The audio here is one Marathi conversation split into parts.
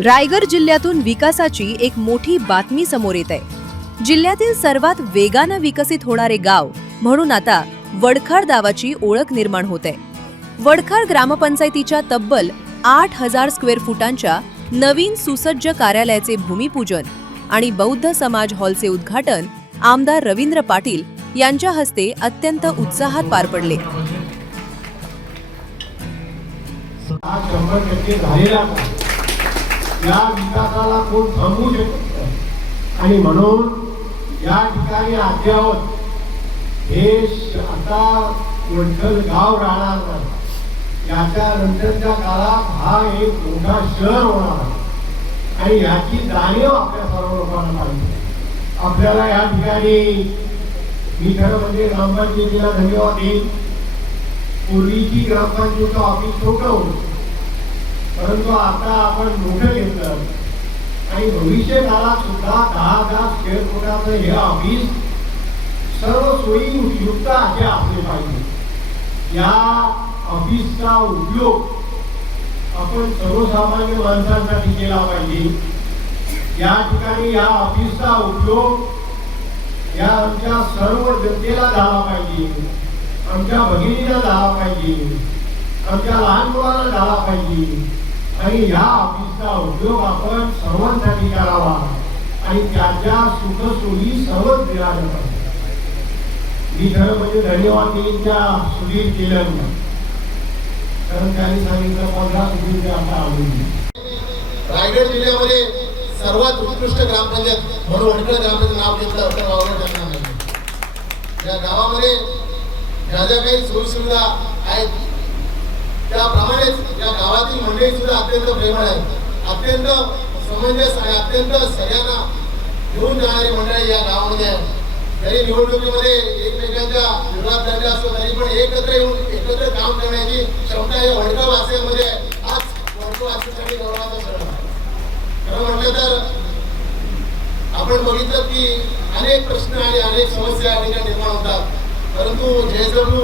रायगड जिल्ह्यातून विकासाची एक मोठी बातमी समोर येत आहे। जिल्ह्यातील सर्वात वेगाने विकसित होणारे गाव म्हणून आता वडखार गावाची ओळख निर्माण होत आहे। वडखार ग्रामपंचायतीच्या तब्बल 8000 स्क्वेअर फुटांच्या नवीन सुसज्ज कार्यालयाचे भूमिपूजन आणि बौद्ध समाज हॉलचे उद्घाटन आमदार रवींद्र पाटील यांच्या हस्ते अत्यंत उत्साहात पार पडले। या विकासाला कोण थांबवू शकत नाही आणि म्हणून या ठिकाणी अद्यावत हे आता वडखल गाव राहणार नाही। याच्या नंतरच्या काळात हा एक मोठा शहर होणार आणि याची जाणीव आपल्या सर्व लोकांना पाहिजे। आपल्याला या ठिकाणी मी खरं म्हणजे ग्रामपंचायतीला धन्यवाद देईन। पूर्वीची ग्रामपंचायतीचं ऑफिस छोटं होतं, परंतु आता आपण मोठं घेतलं आणि भविष्य काळात सुद्धा 10,000 स्क्वेअर फुटाचं हे ऑफिस सर्व सोयी युक्त असे असले पाहिजे। या ऑफिसचा उपयोग आपण सर्वसामान्य माणसांसाठी केला पाहिजे। या ठिकाणी या ऑफिसचा उपयोग या आमच्या सर्व जनतेला झाला पाहिजे, आमच्या भगिनीला झाला पाहिजे, आमच्या लहान मुलांना झाला पाहिजे आणि या ऑफिसचा उपयोग आपण सर्वांसाठी करावा आणि त्याच्या सुखसोयी सर्वच मिळाल्या पाहिजे। मी खरं म्हणजे धन्यवाद देईन त्या सुधीर केल्यांना, कारण त्यांनी सांगितलं 15 सुधीर आता आवडली। रायगड जिल्ह्यामध्ये सर्वात उत्कृष्ट ग्रामपंचायत म्हणून वडखळ ग्रामपंचायत नाव घेतलं तर वावरत करणार नाही। या गावामध्ये ज्या ज्या काही सोयीसुविधा आहेत त्याप्रमाणेच या गावातील मंडळी सुद्धा अत्यंत प्रेमळ आहेत, अत्यंत समंजस आणि अत्यंत सगळ्यांना घेऊन जाणारी मंडळी या गावामध्ये आहे। जरी निवडणुकीमध्ये एकमेकांच्या विरोधात झाले असतो तरी पण एकत्र येऊन एकत्र काम करण्याची क्षमता या वडखळ वासियांमध्ये आज वडखळ वासियांसाठी गौरवाचा क्षण आहे। खरं म्हटलं तर आपण बघितलं की अनेक प्रश्न आणि अनेक समस्या या ठिकाणी निर्माण होतात, परंतु JSW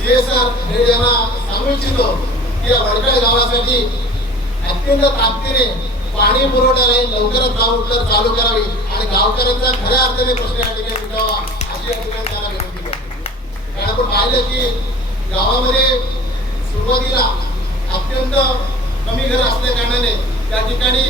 CSR हे यांना सांगू इच्छितो की या वडखळ गावासाठी अत्यंत ताकदीने पाणी पुरवठा लाईन लवकरात चालू करावी आणि गावकऱ्यांचा खऱ्या अर्थाने प्रश्न या ठिकाणी मिटवावा अशी या ठिकाणी त्यांना विनंती करतो। कारण आपण पाहिलं की गावामध्ये सुरुवातीला अत्यंत कमी घर असल्या कारणाने त्या ठिकाणी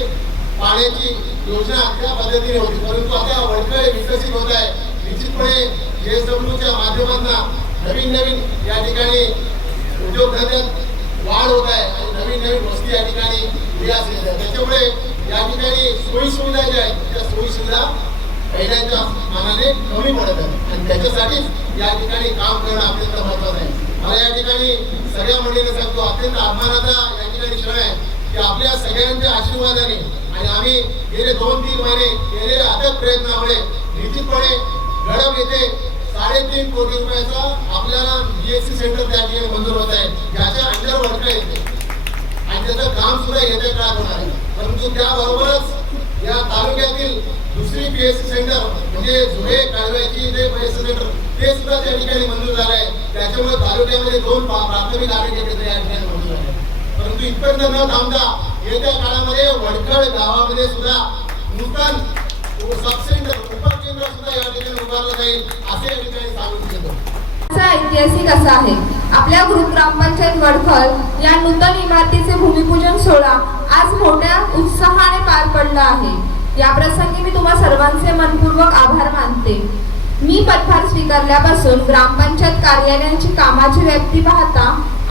पाण्याची योजना त्या पद्धतीने होती, परंतु आता वडखळ विकसित होत आहे। निश्चितपणे JSWच्या माध्यमातून नवीन या ठिकाणी उद्योगधंद्यात वाढ होत आहे आणि नवीन वस्ती या ठिकाणी विकास येत आहे। त्याच्यामुळे या ठिकाणी सोयी सुविधा ज्या आहेत त्या सोयी सुविधा पहिल्याच्या मानाने कमी पडत आहेत आणि त्याच्यासाठीच या ठिकाणी काम करणं अत्यंत महत्त्वाचं आहे। मला या ठिकाणी सगळ्या मंडळींना सांगतो अत्यंत अभिमानाचा या ठिकाणी क्षण आहे की आपल्या सगळ्यांच्या आशीर्वादाने आणि आम्ही गेले 2-3 महिने केलेल्या अथक प्रयत्नामुळे निश्चितपणे गडम येथे 3.5 कोटी रुपयाचा आपल्याला BSC सेंटर त्या ठिकाणी मंजूर होत आहे, ज्याच्या अंडर वडखळ येते आणि त्याचं काम सुद्धा येत्या काळात होणार आहे। परंतु त्याबरोबरच या तालुक्यातील दुसरी BSC सेंटर म्हणजे जुळे कालव्याची जे BSC सेंटर ते सुद्धा त्या ठिकाणी मंजूर झालं आहे। त्याच्यामुळे तालुक्यामध्ये 2 प्राथमिक आरोग्य केंद्र या ठिकाणी मंजूर झाले। परंतु इथपर्यंत न थांबता येत्या काळामध्ये वडखळ गावामध्ये सुद्धा नूतन सबसेंटर उपकेंद्र सुद्धा या ठिकाणी उभारलं जाईल असे या ठिकाणी सांगू इच्छितो। ऐतिहासिक असा आहे आपल्या ग्रुप ग्रामपंचायत वडखळ या नूतन इमारतीचे भूमिपूजन सोहळा आज मोठ्या उत्साहाने पार पडला आहे। या प्रसंगी मी तुम्हा सर्वांचे मनपूर्वक आभार मानते। मी पदभार स्वीकारल्यापासून ग्रामपंचायत कार्यालयाची कामाची व्याप्ती पाहता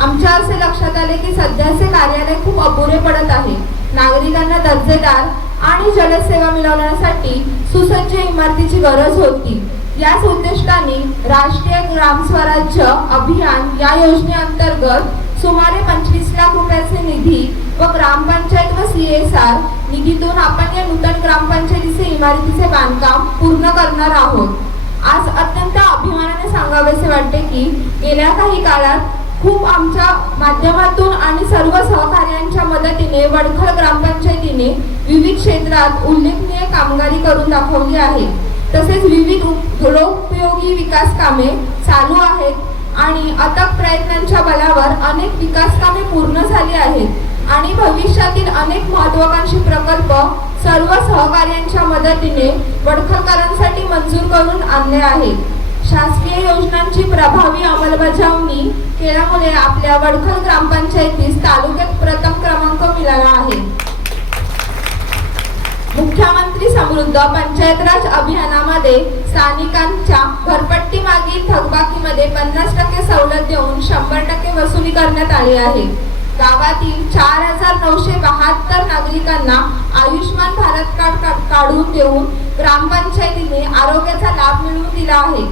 आमच्या असे लक्षात आले की सध्याचे कार्यालय खूप अपुरे पडत आहे। नागरिकांना दर्जेदार आणि जलसेवा मिळवण्यासाठी सुसज्ज इमारतीची गरज होती। याच उद्दिष्टाने राष्ट्रीय ग्राम स्वराज्य अभियान या योजनेअंतर्गत सुमारे 25 लाख रुपयाचे निधी व ग्रामपंचायत व CSR निधीतून आपण या नूतन ग्रामपंचायतीचे इमारतीचे बांधकाम पूर्ण करणार आहोत। आज अत्यंत अभिमानाने सांगावेसे वाटते की गेल्या काही काळात खूप आमच्या माध्यमातून आणि सर्व सहकार्यांच्या मदतीने वडखळ ग्रामपंचायतीने विविध क्षेत्रात उल्लेखनीय कामगिरी करून दाखवली आहे। तसेच विविध लोकोपयोगी विकास कामे चालू आहेत आणि अथक प्रयत्नांच्या बलावर अनेक विकास कामे पूर्ण झाली आहेत आणि भविष्यातील अनेक महत्त्वाकांक्षी प्रकल्प सर्व सहकार्यांच्या मदतीने वडखलकरांसाठी मंजूर करून आणले आहेत. शासकीय योजनांची प्रभावी अंमलबजावणी केल्यामुळे आपल्या वडखल ग्रामपंचायतीस तालुक्यात प्रथम क्रमांक मिळाला आहे. मुख्यमंत्री समृद्ध पंचायत राज अभियानामध्ये स्थानिकांच्या घरपट्टी मागील थकबाकीमध्ये 50% सवलत देऊन 100% वसुली करण्यात आली आहे. गावातील 4972 नागरिकांना आयुष्मान भारत कार्ड काढून देऊन ग्रामपंचायतीने आरोग्याचा लाभ मिळवून दिला आहे.